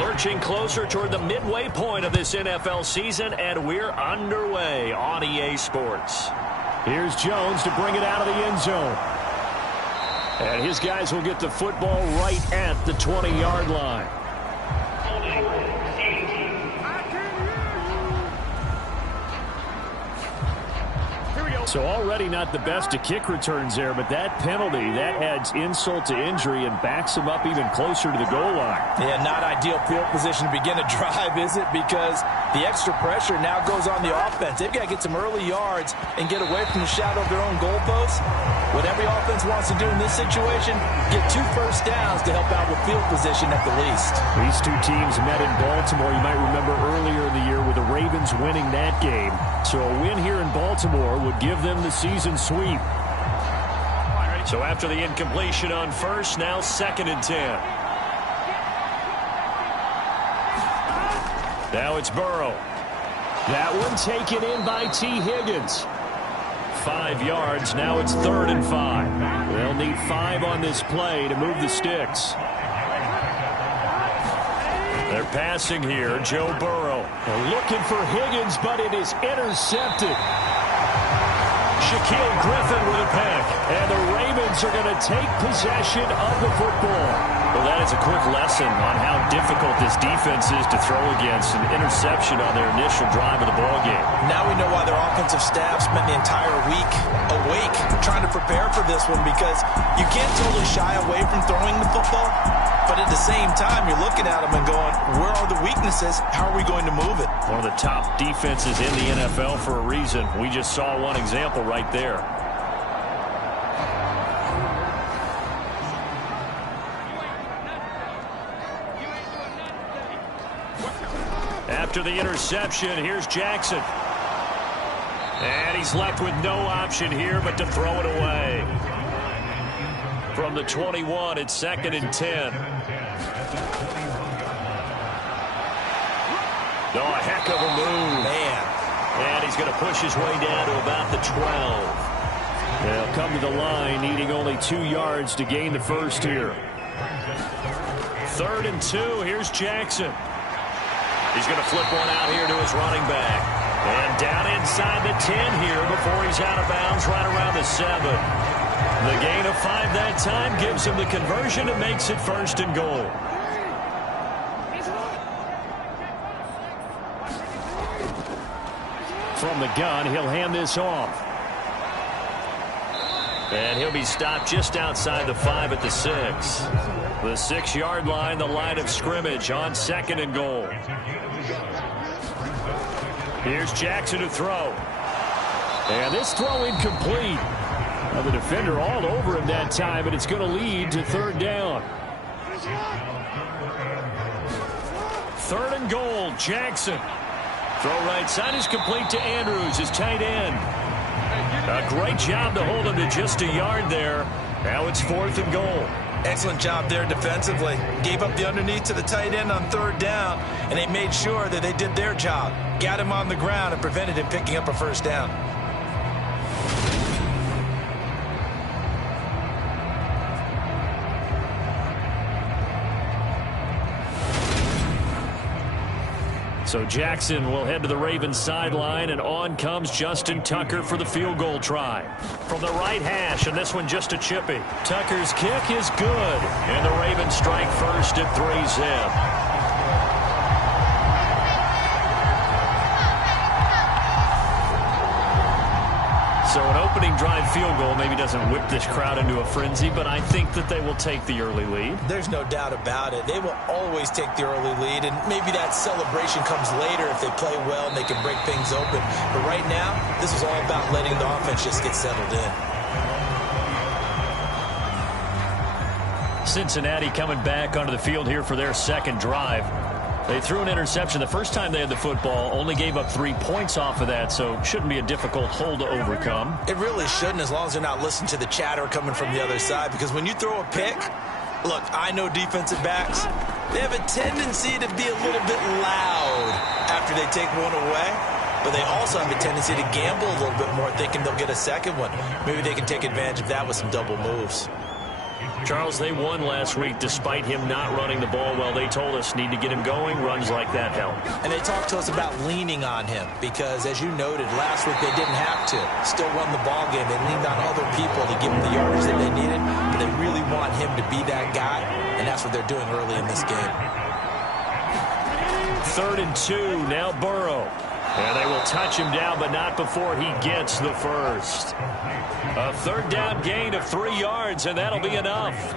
Lurching closer toward the midway point of this NFL season, and we're underway on EA Sports. Here's Jones to bring it out of the end zone. And his guys will get the football right at the 20-yard line. So already not the best to kick returns there, but that penalty, that adds insult to injury and backs him up even closer to the goal line. Yeah, not ideal field position to begin a drive, is it? Because the extra pressure now goes on the offense. They've got to get some early yards and get away from the shadow of their own goalposts. What every offense wants to do in this situation, get 2 first downs to help out with field position at the least. These two teams met in Baltimore, you might remember earlier in the year, with the Ravens winning that game. So a win here in Baltimore would give them the season sweep. So after the incompletion on first, now 2nd and 10. Now it's Burrow. That one taken in by T. Higgins. 5 yards. Now it's 3rd and 5. They'll need 5 on this play to move the sticks. They're passing here. Joe Burrow. They're looking for Higgins, but it is intercepted. Shaquille Griffin with a pick. And the Ravens are going to take possession of the football. Well, that is a quick lesson on how difficult this defense is to throw against. An interception on their initial drive of the ballgame. Now we know why their offensive staff spent the entire week awake trying to prepare for this one, because you can't totally shy away from throwing the football, but at the same time, you're looking at them and going, where are the weaknesses? How are we going to move it? One of the top defenses in the NFL for a reason. We just saw one example right there. After the interception, here's Jackson. And he's left with no option here but to throw it away. From the 21, it's 2nd and 10. Oh, a heck of a move. Man. And he's going to push his way down to about the 12. They'll come to the line, needing only 2 yards to gain the first here. 3rd and 2, here's Jackson. He's going to flip one out here to his running back. And down inside the 10 here before he's out of bounds right around the 7. The gain of 5 that time gives him the conversion and makes it 1st and goal. From the gun, he'll hand this off. And he'll be stopped just outside the 5 at the 6. The 6-yard line, the line of scrimmage on 2nd and goal. Here's Jackson to throw. And this throw incomplete. Now the defender all over him that time, and it's going to lead to 3rd down. 3rd and goal, Jackson. Throw right side is complete to Andrews, his tight end. A great job to hold him to just a yard there. Now it's 4th and goal. Excellent job there defensively. Gave up the underneath to the tight end on 3rd down, and they made sure that they did their job. Got him on the ground and prevented him picking up a 1st down. So Jackson will head to the Ravens sideline, and on comes Justin Tucker for the field goal try. From the right hash, and this one just a chippy. Tucker's kick is good, and the Ravens strike first at 3-zip. So an opening drive field goal maybe doesn't whip this crowd into a frenzy, but I think that they will take the early lead. There's no doubt about it. They will always take the early lead, and maybe that celebration comes later if they play well and they can break things open. But right now, this is all about letting the offense just get settled in. Cincinnati coming back onto the field here for their 2nd drive. They threw an interception the first time they had the football, only gave up 3 points off of that, so shouldn't be a difficult hole to overcome. It really shouldn't, as long as they're not listening to the chatter coming from the other side, because when you throw a pick, look, I know defensive backs, they have a tendency to be a little bit loud after they take one away, but they also have a tendency to gamble a little bit more, thinking they'll get a 2nd one. Maybe they can take advantage of that with some double moves. Charles, they won last week despite him not running the ball well. They told us need to get him going. Runs like that help. And they talked to us about leaning on him because, as you noted, last week they didn't have to. Still won the ball game. They leaned on other people to give them the yardage that they needed, but they really want him to be that guy, and that's what they're doing early in this game. 3rd and 2, now Burrow. And they will touch him down, but not before he gets the first. A 3rd down gain of 3 yards, and that'll be enough.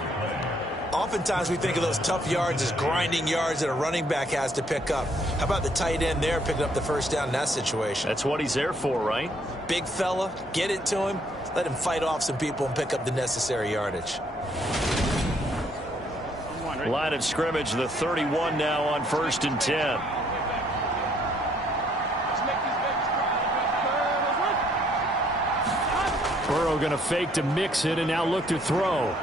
Oftentimes we think of those tough yards as grinding yards that a running back has to pick up. How about the tight end there picking up the first down in that situation? That's what he's there for, right? Big fella, get it to him, let him fight off some people and pick up the necessary yardage. Line of scrimmage, the 31 now on 1st and 10. Burrow going to fake to mix it and now look to throw.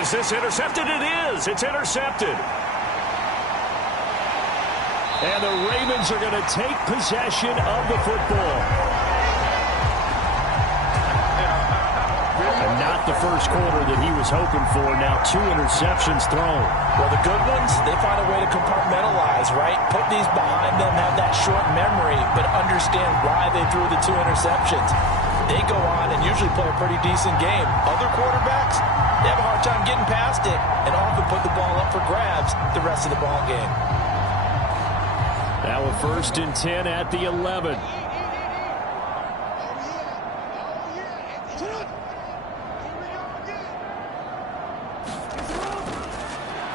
Is this intercepted? It is. It's intercepted. And the Ravens are going to take possession of the football. And not the first quarter that he was hoping for. Now 2 interceptions thrown. Well, the good ones, they find a way to compartmentalize, right? Put these behind them, have that short memory, but understand why they threw the 2 interceptions. They go on and usually play a pretty decent game. Other quarterbacks, they have a hard time getting past it and often put the ball up for grabs the rest of the ball game. Now a 1st and 10 at the 11.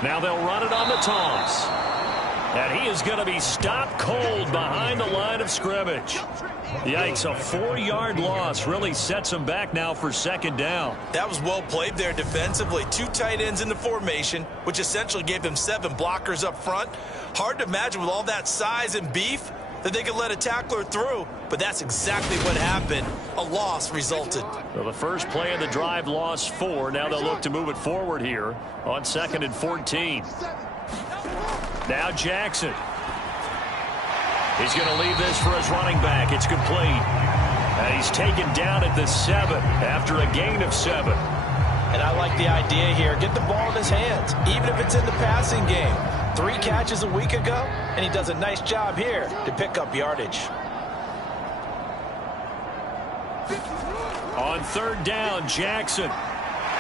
Now they'll run it on the toss. And he is going to be stopped cold behind the line of scrimmage. Yikes, a 4-yard loss really sets him back now for 2nd down. That was well played there defensively. 2 tight ends in the formation, which essentially gave them 7 blockers up front. Hard to imagine with all that size and beef that they could let a tackler through, but that's exactly what happened. A loss resulted. Well, the first play of the drive lost 4. Now they'll look to move it forward here on 2nd and 14. Now Jackson. He's going to leave this for his running back. It's complete. And he's taken down at the 7 after a gain of 7. And I like the idea here. Get the ball in his hands, even if it's in the passing game. 3 catches a week ago, and he does a nice job here to pick up yardage. On 3rd down, Jackson.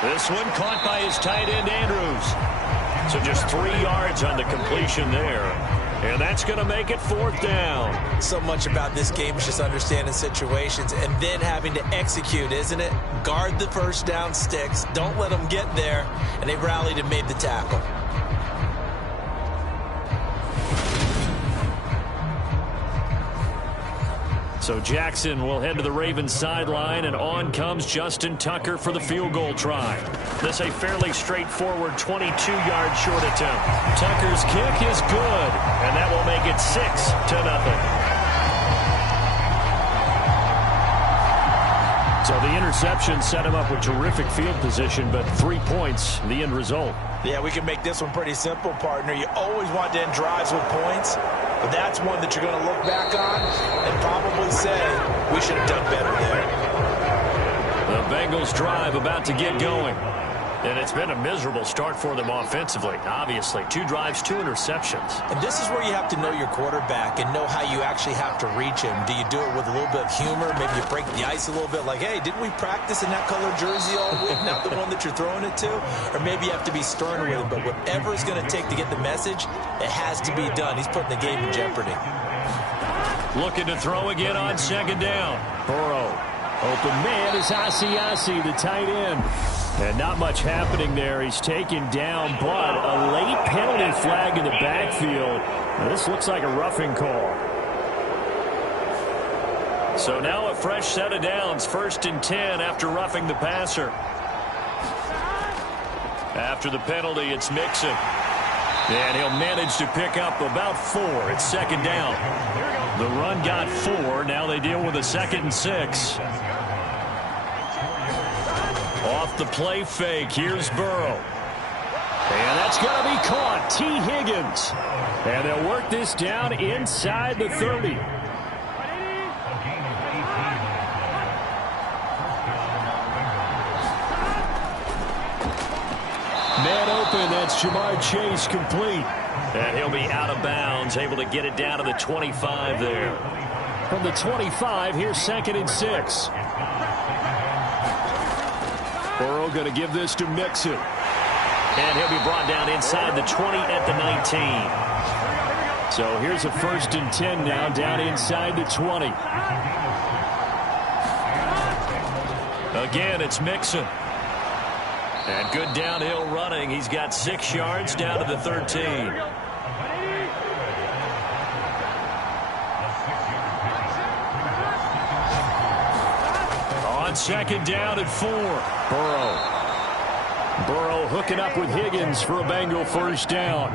This one caught by his tight end, Andrews. So just 3 yards on the completion there. And that's going to make it 4th down. So much about this game is just understanding situations and then having to execute, isn't it? Guard the first down sticks. Don't let them get there. And they rallied and made the tackle. So Jackson will head to the Ravens sideline, and on comes Justin Tucker for the field goal try. This a fairly straightforward 22-yard short attempt. Tucker's kick is good, and that will make it 6-0. So the interception set him up with terrific field position, but 3 points, the end result. Yeah, we can make this one pretty simple, partner. You always want to end drives with points, but that's one that you're going to look back on and probably say, we should have done better there. The Bengals drive about to get going. And it's been a miserable start for them offensively, obviously. 2 drives, 2 interceptions. And this is where you have to know your quarterback and know how you actually have to reach him. Do you do it with a little bit of humor? Maybe you break the ice a little bit like, hey, didn't we practice in that color jersey all week? Not the one that you're throwing it to? Or maybe you have to be stern with him. But whatever it's going to take to get the message, it has to be done. He's putting the game in jeopardy. Looking to throw again on 2nd down. Burrow. Open man is Asiasi, the tight end. And not much happening there. He's taken down, but a late penalty flag in the backfield. Now, this looks like a roughing call. So now a fresh set of downs, 1st and 10 after roughing the passer. After the penalty, it's Mixon. And he'll manage to pick up about 4. It's 2nd down. The run got 4. Now they deal with a 2nd and 6. Off the play fake, here's Burrow. And that's going to be caught. T. Higgins. And they'll work this down inside the 30. Jamar Chase complete. And he'll be out of bounds, able to get it down to the 25 there. From the 25, here's 2nd and 6. Burrow going to give this to Mixon. And he'll be brought down inside the 20 at the 19. So here's a 1st and 10 now, down inside the 20. Again, it's Mixon. And good downhill running. He's got 6 yards down to the 13. On 2nd down and 4. Burrow hooking up with Higgins for a Bengal 1st down.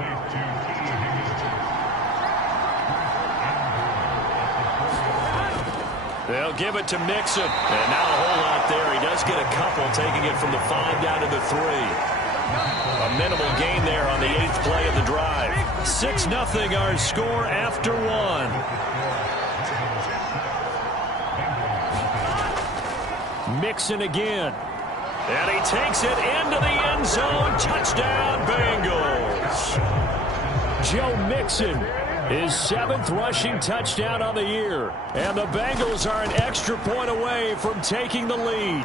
They'll give it to Mixon. And not a whole lot there. He does get a couple, taking it from the 5 down to the 3. A minimal gain there on the 8th play of the drive. 6-0 our score after 1. Mixon again. And he takes it into the end zone. Touchdown, Bengals. Joe Mixon, his 7th rushing touchdown on the year. And the Bengals are an extra point away from taking the lead.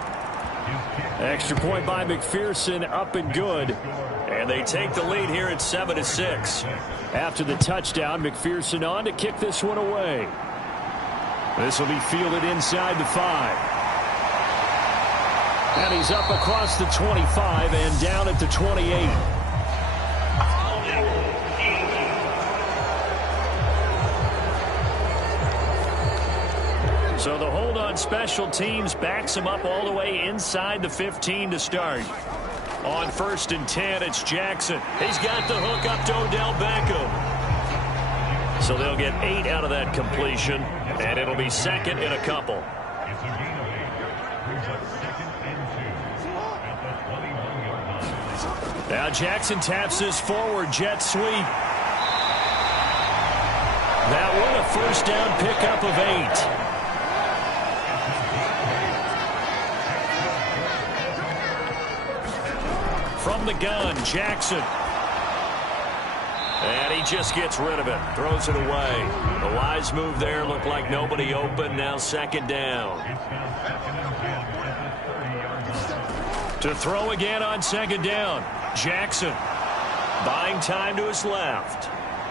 Extra point by McPherson, up and good. And they take the lead here at 7-6. After the touchdown, McPherson on to kick this one away. This will be fielded inside the 5. And he's up across the 25 and down at the 28. So the hold on special teams backs him up all the way inside the 15 to start. On 1st and 10, it's Jackson. He's got the hook up to Odell Beckham. So they'll get 8 out of that completion, and it'll be 2nd and a couple. Now Jackson taps this forward jet sweep. That one a 1st down pickup of 8. From the gun, Jackson. And he just gets rid of it. Throws it away. A wise move there. Looked like nobody open. Now 2nd down. To throw again on 2nd down. Jackson buying time to his left.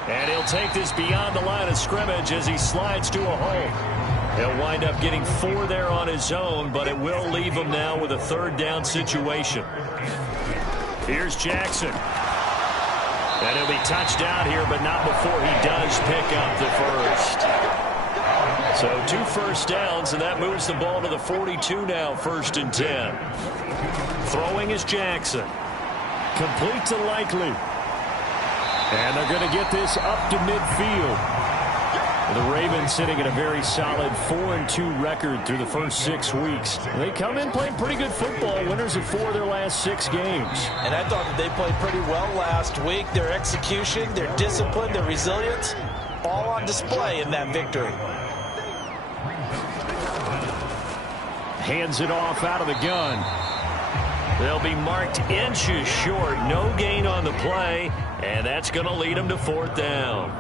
And he'll take this beyond the line of scrimmage as he slides to a hole. He'll wind up getting 4 there on his own, but it will leave him now with a 3rd down situation. Here's Jackson. And he'll be touched down here, but not before he does pick up the 1st. So 2 1st downs, and that moves the ball to the 42 now, 1st and 10. Throwing is Jackson. Complete to Likely. And they're going to get this up to midfield. The Ravens sitting at a very solid 4-2 record through the first 6 weeks. They come in playing pretty good football, winners of 4 of their last 6 games. And I thought that they played pretty well last week. Their execution, their discipline, their resilience, all on display in that victory. Hands it off out of the gun. They'll be marked inches short. No gain on the play, and that's going to lead them to 4th down.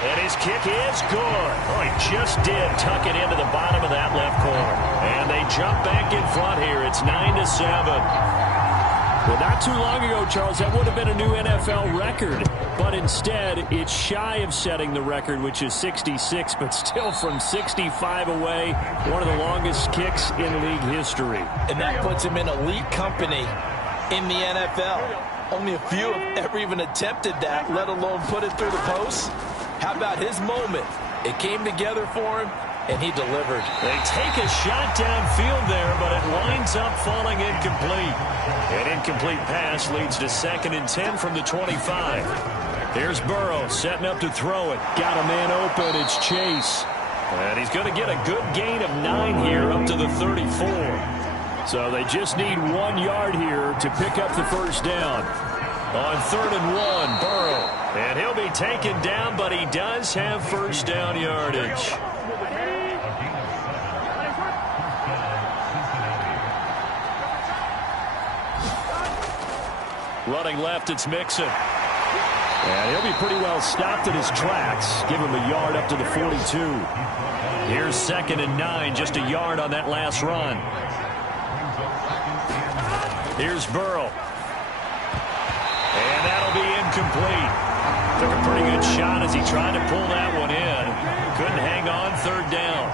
And his kick is good. Oh, he just did tuck it into the bottom of that left corner. And they jump back in front here. It's 9-7. Well, not too long ago, Charles, that would have been a new NFL record. But instead, it's shy of setting the record, which is 66, but still from 65 away, one of the longest kicks in league history. And that puts him in elite company in the NFL. Only a few have ever even attempted that, let alone put it through the post. How about his moment? It came together for him, and he delivered. They take a shot downfield there, but it winds up falling incomplete. An incomplete pass leads to 2nd and 10 from the 25. Here's Burrow setting up to throw it. Got a man open. It's Chase. And he's going to get a good gain of 9 here up to the 34. So they just need 1 yard here to pick up the 1st down. On 3rd and 1, Burrow. And he'll be taken down, but he does have 1st down yardage. Running left, it's Mixon. And he'll be pretty well stopped in his tracks. Give him a yard up to the 42. Here's 2nd and 9, just a yard on that last run. Here's Burrow. And that'll be incomplete. Took a pretty good shot as he tried to pull that one in. Couldn't hang on 3rd down.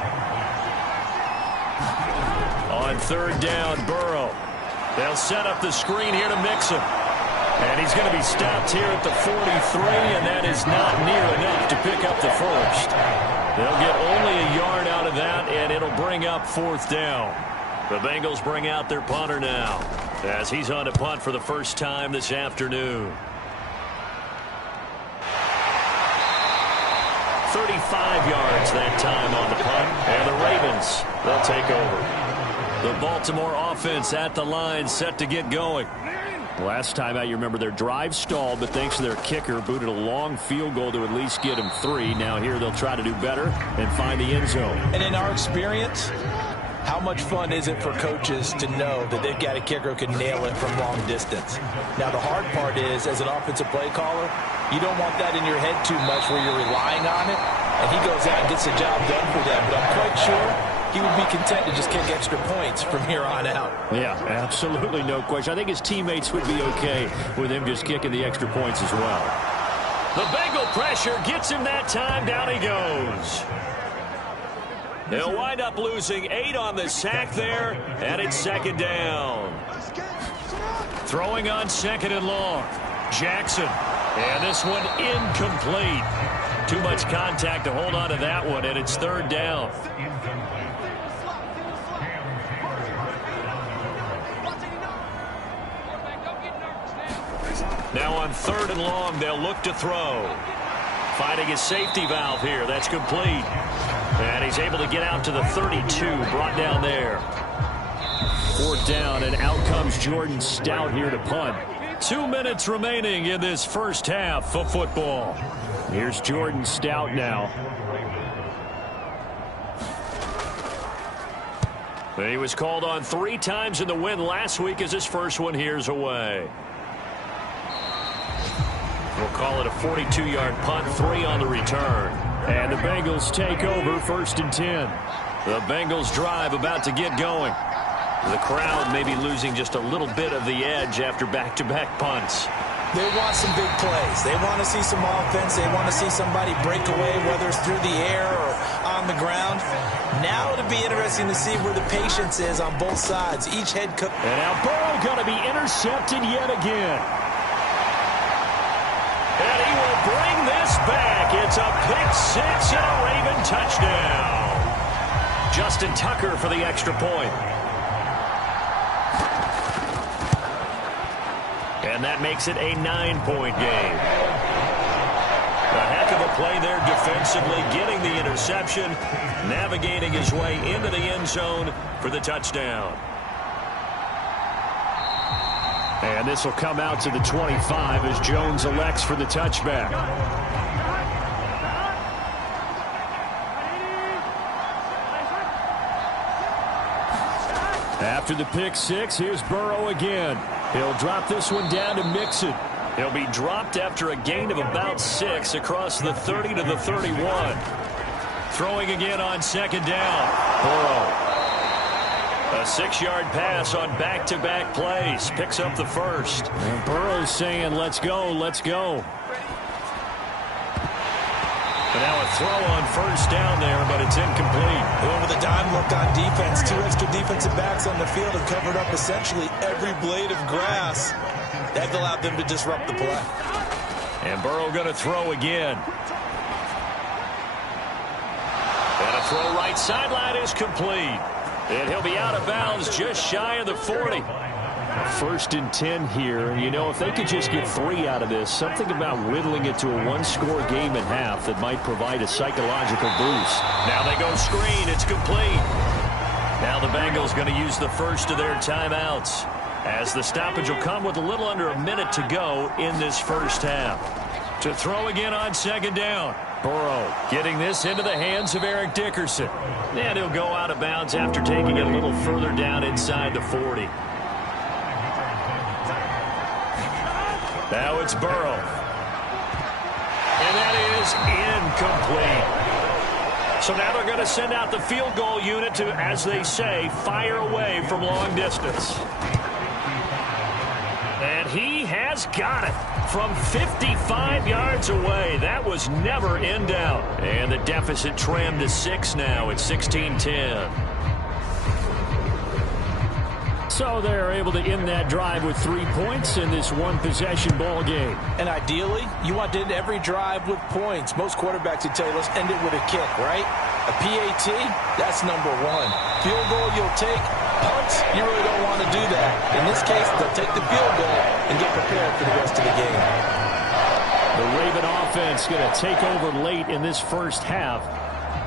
On 3rd down, Burrow. They'll set up the screen here to Mixon. And he's going to be stopped here at the 43, and that is not near enough to pick up the first. They'll get only a yard out of that, and it'll bring up 4th down. The Bengals bring out their punter now, as he's on to punt for the first time this afternoon. 35 yards that time on the punt, and the Ravens, they'll take over. The Baltimore offense at the line, set to get going. Last time out, you remember their drive stalled, but thanks to their kicker, booted a long field goal to at least get them 3. Now here they'll try to do better and find the end zone. And in our experience, how much fun is it for coaches to know that they've got a kicker who can nail it from long distance? Now the hard part is, as an offensive play caller, you don't want that in your head too much where you're relying on it, and he goes out and gets the job done for them. But I'm quite sure he would be content to just kick extra points from here on out. Yeah, absolutely no question. I think his teammates would be okay with him just kicking the extra points as well. The Bengal pressure gets him that time. Down he goes. They'll wind up losing 8 on the sack there, and it's 2nd down. Throwing on 2nd and long. Jackson. And this one incomplete. Too much contact to hold on to that one, and it's 3rd down. Now on 3rd and long, they'll look to throw. Finding his safety valve here. That's complete. And he's able to get out to the 32, brought down there. 4th down, and out comes Jordan Stout here to punt. 2 minutes remaining in this first half of football. Here's Jordan Stout now. He was called on 3 times in the win last week as his first one here's away. We'll call it a 42-yard punt, 3 on the return. And the Bengals take over 1st and 10. The Bengals drive about to get going. The crowd may be losing just a little bit of the edge after back-to-back punts. They want some big plays. They want to see some offense. They want to see somebody break away, whether it's through the air or on the ground. Now it'll be interesting to see where the patience is on both sides. Each head coach. And now Burrow going to be intercepted yet again. And he will bring this back. It's a pick-6 and a Raven touchdown. Justin Tucker for the extra point. And that makes it a 9-point game. A heck of a play there defensively, getting the interception, navigating his way into the end zone for the touchdown. And this will come out to the 25 as Jones elects for the touchback. After the pick-6, here's Burrow again. He'll drop this one down to Mixon. He'll be dropped after a gain of about 6 across the 30 to the 31. Throwing again on 2nd down. Burrow. A 6-yard pass on back-to-back plays. Picks up the first. And Burrow's saying, let's go, let's go. And now a throw on 1st down there, but it's incomplete. Going with a dime look on defense. 2 extra defensive backs on the field have covered up essentially every blade of grass. That allowed them to disrupt the play. And Burrow going to throw again. And a throw right sideline is complete. And he'll be out of bounds just shy of the 40. 1st and 10 here. You know, if they could just get 3 out of this, something about whittling it to a 1-score game at half that might provide a psychological boost. Now they go screen. It's complete. Now the Bengals going to use the first of their timeouts, as the stoppage will come with a little under a minute to go in this first half. To throw again on 2nd down. Burrow getting this into the hands of Eric Dickerson. And he'll go out of bounds after taking it a little further down inside the 40. Now it's Burrow. And that is incomplete. So now they're going to send out the field goal unit to, as they say, fire away from long distance. And he has got it from 55 yards away. That was never in doubt. And the deficit trimmed to 6 now. It's 16-10. So they're able to end that drive with 3 points in this one-possession ball game. And ideally, you want to end every drive with points. Most quarterbacks would tell you, let's end it with a kick, right? A PAT, that's number 1. Field goal you'll take. Punts, you really don't want to do that. In this case, they'll take the field goal and get prepared for the rest of the game. The Raven offense going to take over late in this first half.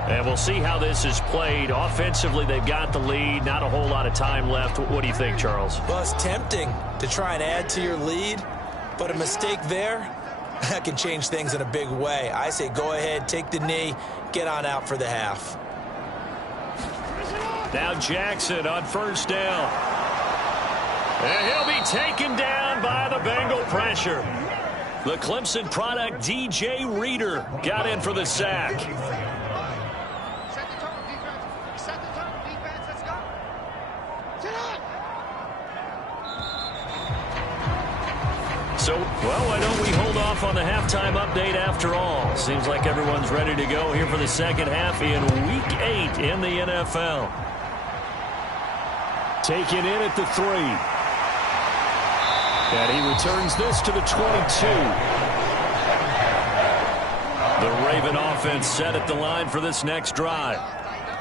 And we'll see how this is played. Offensively, they've got the lead. Not a whole lot of time left. What do you think, Charles? Well, it's tempting to try and add to your lead, but a mistake there, that can change things in a big way. I say go ahead, take the knee, get on out for the half. Now Jackson on first down. And he'll be taken down by the Bengal pressure. The Clemson product, DJ Reader, got in for the sack. So, well, why don't we hold off on the halftime update after all? Seems like everyone's ready to go here for the second half in Week 8 in the NFL. Taken in at the 3. And he returns this to the 22. The Raven offense set at the line for this next drive.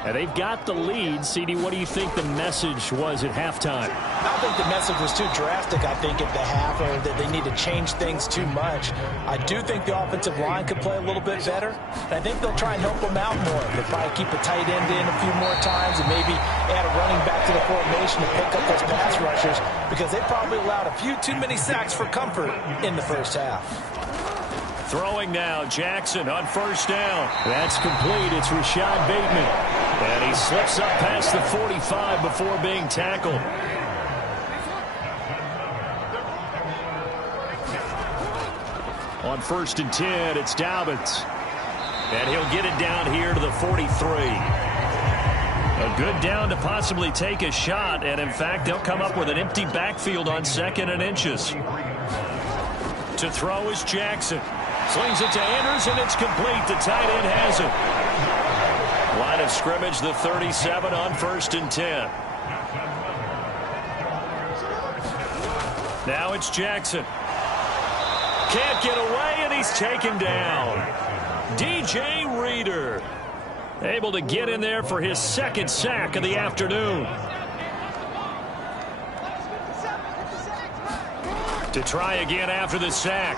And they've got the lead. CD, what do you think the message was at halftime? I don't think the message was too drastic, I think, at the half, or that they need to change things too much. I do think the offensive line could play a little bit better. And I think they'll try and help them out more. They'll probably keep a tight end in a few more times and maybe add a running back to the formation to pick up those pass rushers, because they probably allowed a few too many sacks for comfort in the first half. Throwing now, Jackson on first down. That's complete. It's Rashad Bateman. And he slips up past the 45 before being tackled. On 1st and 10, it's Dobbins. And he'll get it down here to the 43. A good down to possibly take a shot. And, in fact, they'll come up with an empty backfield on 2nd and inches. To throw is Jackson. Slings it to Andrews, and it's complete. The tight end has it. Line of scrimmage, the 37 on 1st and 10. Now it's Jackson. Can't get away, and he's taken down. DJ Reader able to get in there for his 2nd sack of the afternoon. To try again after the sack.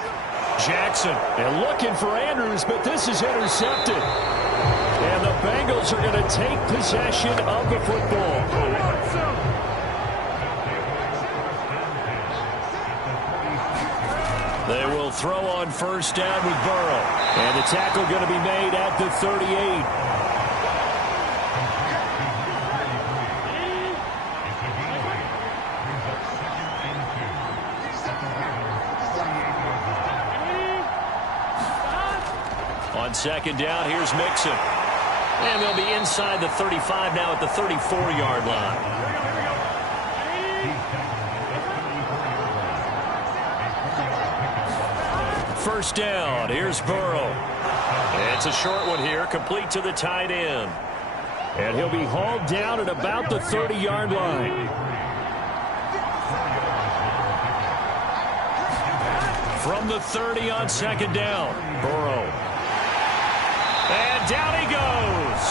Jackson. And looking for Andrews, but this is intercepted. And the Bengals are going to take possession of the football. They will throw on first down with Burrow. And the tackle going to be made at the 38. On 2nd down, here's Mixon. And they'll be inside the 35 now at the 34-yard line. First down, here's Burrow. It's a short one here, complete to the tight end. And he'll be hauled down at about the 30-yard line. From the 30 on 2nd down, Burrow. And down he goes.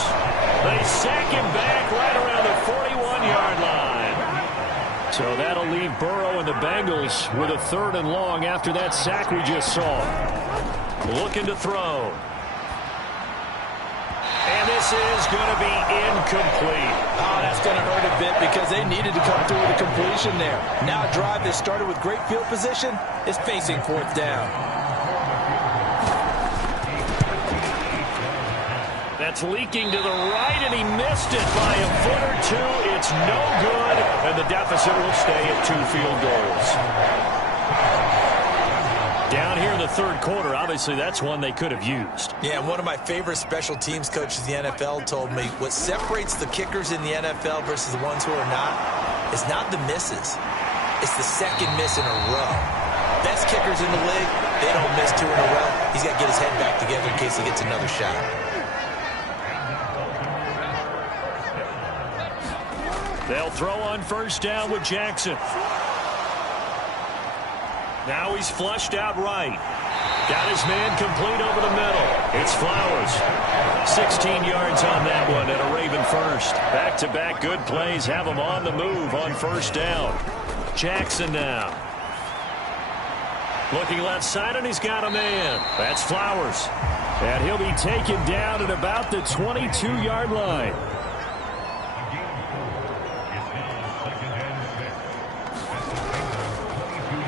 They sack him back right around the 41-yard line. So that'll leave Burrow and the Bengals with a 3rd and long after that sack we just saw. Looking to throw. And this is going to be incomplete. Oh, that's going to hurt a bit because they needed to come through with a completion there. Now a drive that started with great field position is facing 4th down. That's leaking to the right, and he missed it by a foot or two. It's no good, and the deficit will stay at 2 field goals. Down here in the third quarter, obviously that's one they could have used. Yeah, and one of my favorite special teams coaches in the NFL told me what separates the kickers in the NFL versus the ones who are not is not the misses. It's the second miss in a row. Best kickers in the league, they don't miss 2 in a row. He's got to get his head back together in case he gets another shot. They'll throw on first down with Jackson. Now he's flushed out right. Got his man complete over the middle. It's Flowers. 16 yards on that one and a Raven first. Back-to-back good plays have him on the move on first down. Jackson now. Looking left side, and he's got a man. That's Flowers. And he'll be taken down at about the 22-yard line.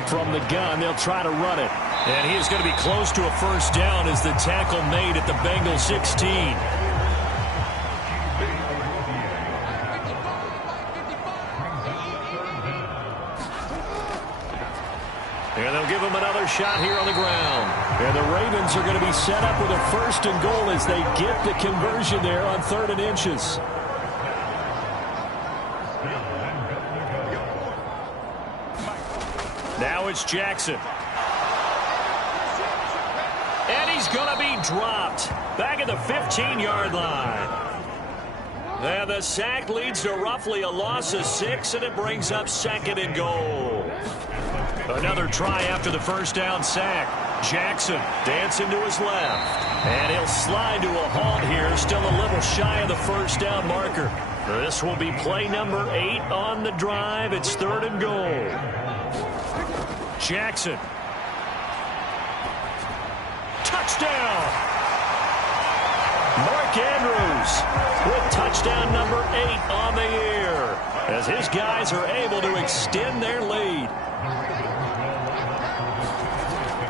From the gun, they'll try to run it. And he is going to be close to a first down as the tackle made at the Bengals 16. And they'll give him another shot here on the ground. And the Ravens are going to be set up with a first and goal as they get the conversion there on 3rd and inches. Now it's Jackson. And he's going to be dropped back at the 15-yard line. And the sack leads to roughly a loss of 6, and it brings up 2nd and goal. Another try after the first down sack. Jackson dancing to his left. And he'll slide to a halt here, still a little shy of the first down marker. This will be play number 8 on the drive. It's 3rd and goal. Jackson. Touchdown! Mark Andrews with touchdown number 8 on the year as his guys are able to extend their lead.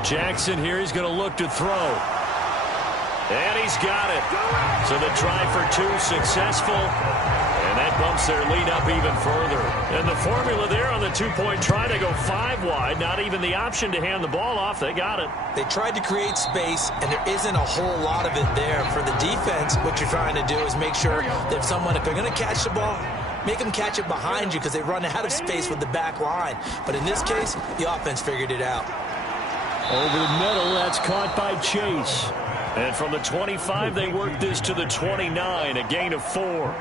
Jackson here, he's going to look to throw. And he's got it. So the try for 2 successful. And that bumps their lead up even further. And the formula there on the 2-point try to go 5 wide. Not even the option to hand the ball off. They got it. They tried to create space, and there isn't a whole lot of it there. For the defense, what you're trying to do is make sure that if they're going to catch the ball, make them catch it behind you because they run out of space with the back line. But in this case, the offense figured it out. Over the middle, that's caught by Chase. And from the 25, they work this to the 29, a gain of 4.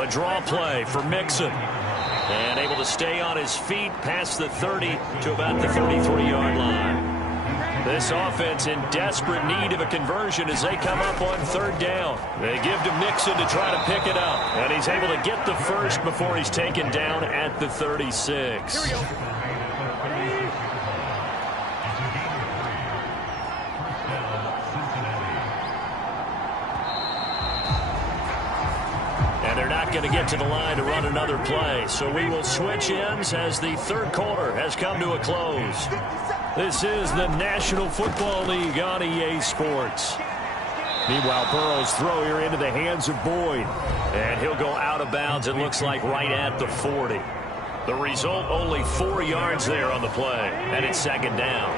A draw play for Mixon. And able to stay on his feet past the 30 to about the 33-yard line. This offense in desperate need of a conversion as they come up on 3rd down. They give to Mixon to try to pick it up. And he's able to get the first before he's taken down at the 36. Here we go. They're not going to get to the line to run another play, so we will switch ends as the 3rd quarter has come to a close. This is the National Football League on EA Sports. Meanwhile, Burrow's throw here into the hands of Boyd, and he'll go out of bounds, it looks like right at the 40. The result, only 4 yards there on the play, and it's 2nd down.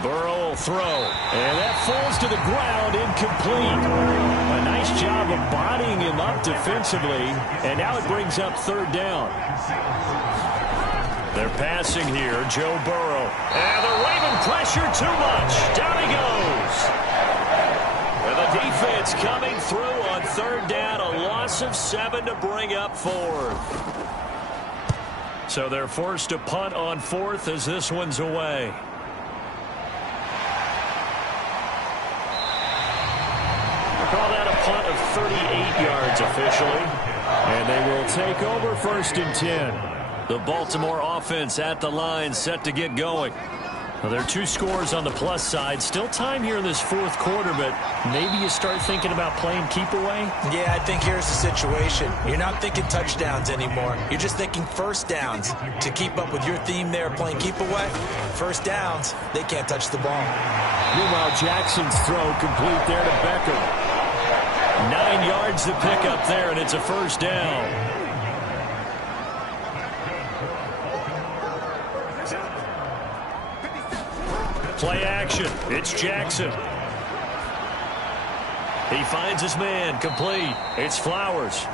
Burrow will throw, and that falls to the ground, incomplete. A nice job of bodying him up defensively, and now it brings up 3rd down. They're passing here, Joe Burrow. And the Raven pressure too much. Down he goes. And the defense coming through on 3rd down, a loss of 7 to bring up 4th. So they're forced to punt on 4th as this one's away. Call that a punt of 38 yards officially. And they will take over 1st and 10. The Baltimore offense at the line set to get going. Well, there are 2 scores on the plus side. Still time here in this 4th quarter, but maybe you start thinking about playing keep away? Yeah, I think here's the situation. You're not thinking touchdowns anymore. You're just thinking first downs. To keep up with your theme there, playing keep away, first downs, they can't touch the ball. Meanwhile, Jackson's throw complete there to Beckham. 9 yards to pick up there, and it's a first down. Play action. It's Jackson. He finds his man, complete. It's Flowers.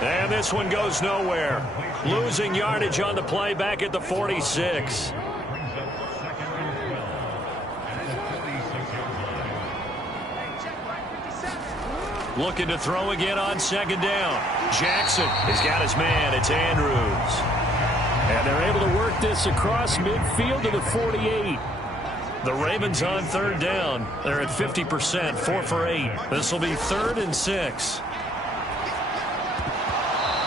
And this one goes nowhere. Losing yardage on the play back at the 46. Looking to throw again on second down. Jackson has got his man. It's Andrews. And they're able to work this across midfield to the 48. The Ravens on third down. They're at 50%, 4 for 8. This will be 3rd and 6.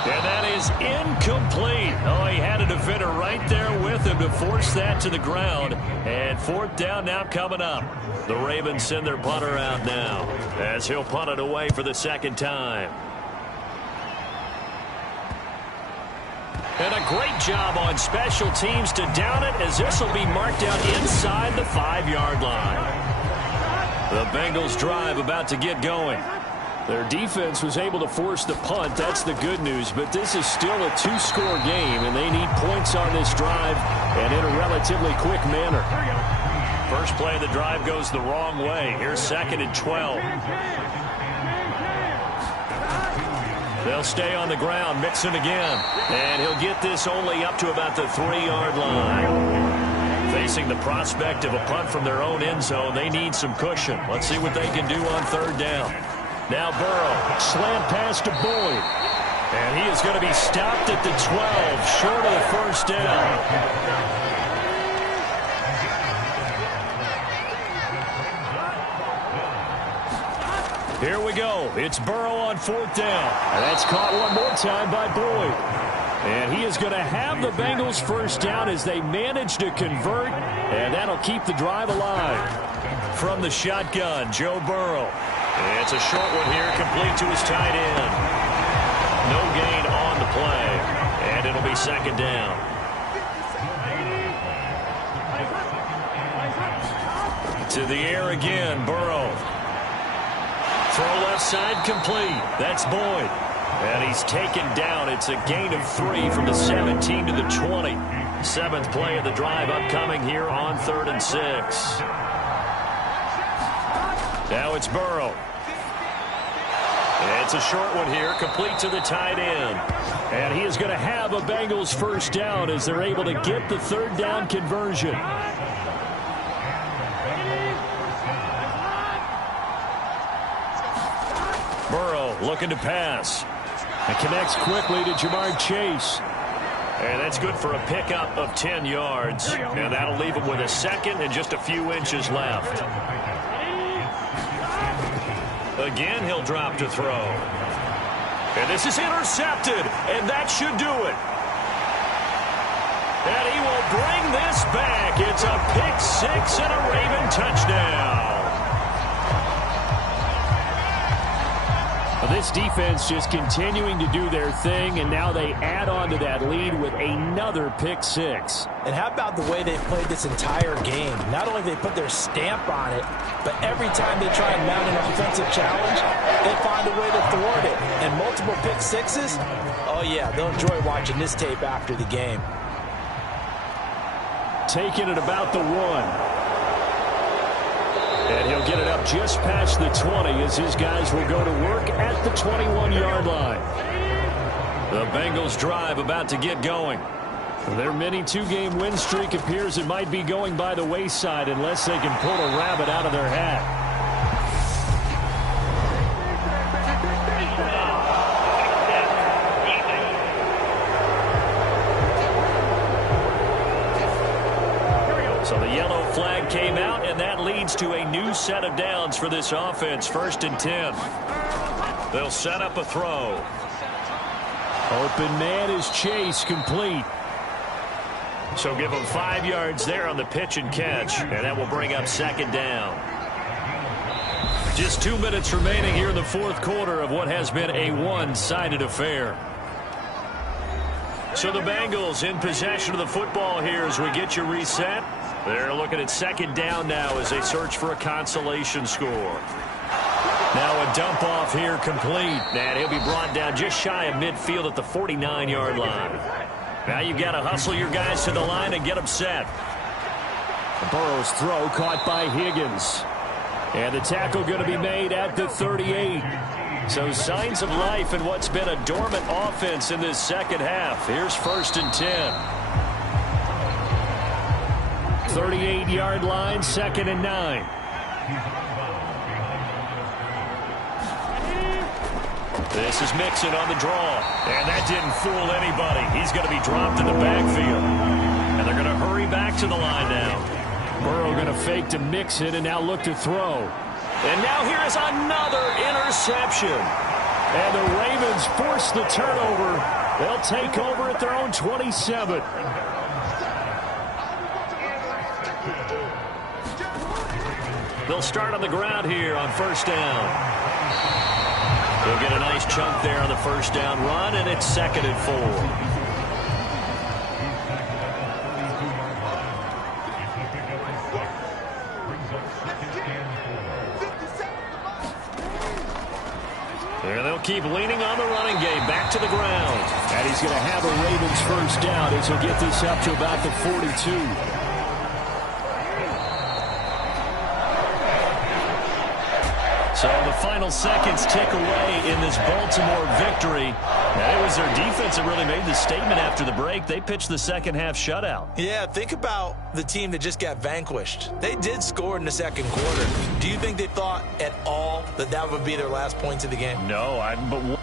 And that is incomplete. Oh, he had a defender right there with him to force that to the ground. And 4th down now coming up. The Ravens send their punter out now as he'll punt it away for the 2nd time. And a great job on special teams to down it, as this will be marked out inside the 5-yard line. The Bengals drive about to get going. Their defense was able to force the punt. That's the good news. But this is still a 2-score game, and they need points on this drive and in a relatively quick manner. First play of the drive goes the wrong way. Here's 2nd and 12. They'll stay on the ground, Mixon again. And he'll get this only up to about the 3-yard line. Facing the prospect of a punt from their own end zone, they need some cushion. Let's see what they can do on 3rd down. Now Burrow, slant pass to Boyd. And he is going to be stopped at the 12, short of the first down. Here we go. It's Burrow on 4th down. And that's caught one more time by Boyd. And he is going to have the Bengals first down as they manage to convert. And that'll keep the drive alive. From the shotgun, Joe Burrow. It's a short one here, complete to his tight end. No gain on the play. And it'll be 2nd down. To the air again, Burrow. Throw left side complete. That's Boyd. And he's taken down. It's a gain of 3 from the 17 to the 20. 7th play of the drive upcoming here on 3rd and 6. Now it's Burrow. It's a short one here, complete to the tight end. And he is going to have a Bengals first down as they're able to get the 3rd down conversion. Burrow looking to pass. It connects quickly to Jamar Chase. And that's good for a pickup of 10 yards. And that'll leave him with a 2nd and just a few inches left. Again, he'll drop to throw. And this is intercepted. And that should do it. And he will bring this back. It's a pick 6 and a Raven touchdown. This defense just continuing to do their thing, and now they add on to that lead with another pick 6. And how about the way they played this entire game? Not only they put their stamp on it, but every time they try and mount an offensive challenge, they find a way to thwart it. And multiple pick 6s, oh yeah, they'll enjoy watching this tape after the game. Taking it about the 1. And he'll get it up just past the 20 as his guys will go to work at the 21-yard line. The Bengals drive about to get going. Their mini 2-game win streak appears it might be going by the wayside unless they can pull a rabbit out of their hat. So the yellow flag came out, and that leads to a new set of downs for this offense. 1st and 10. They'll set up a throw. Open man is Chase, complete. So give them 5 yards there on the pitch and catch, and that will bring up 2nd down. Just 2 minutes remaining here in the 4th quarter of what has been a one-sided affair. So the Bengals in possession of the football here as we get you reset. They're looking at 2nd down now as they search for a consolation score. Now a dump off here complete. And he'll be brought down just shy of midfield at the 49-yard line. Now you've got to hustle your guys to the line and get them set. Burrow's throw caught by Higgins. And the tackle going to be made at the 38. So signs of life in what's been a dormant offense in this second half. Here's 1st and 10. 38-yard line, 2nd and 9. This is Mixon on the draw. And that didn't fool anybody. He's going to be dropped in the backfield. And they're going to hurry back to the line now. Burrow going to fake to Mixon and now look to throw. And now here is another interception. And the Ravens force the turnover. They'll take over at their own 27. They'll start on the ground here on 1st down. They'll get a nice chunk there on the 1st down run, and it's 2nd and 4. And they'll keep leaning on the running game. Back to the ground. And he's going to have a Ravens 1st down as he'll get this up to about the 42. So the final seconds tick away in this Baltimore victory. And it was their defense that really made the statement after the break. They pitched the second half shutout. Yeah, think about the team that just got vanquished. They did score in the 2nd quarter. Do you think they thought at all that that would be their last points of the game? No, but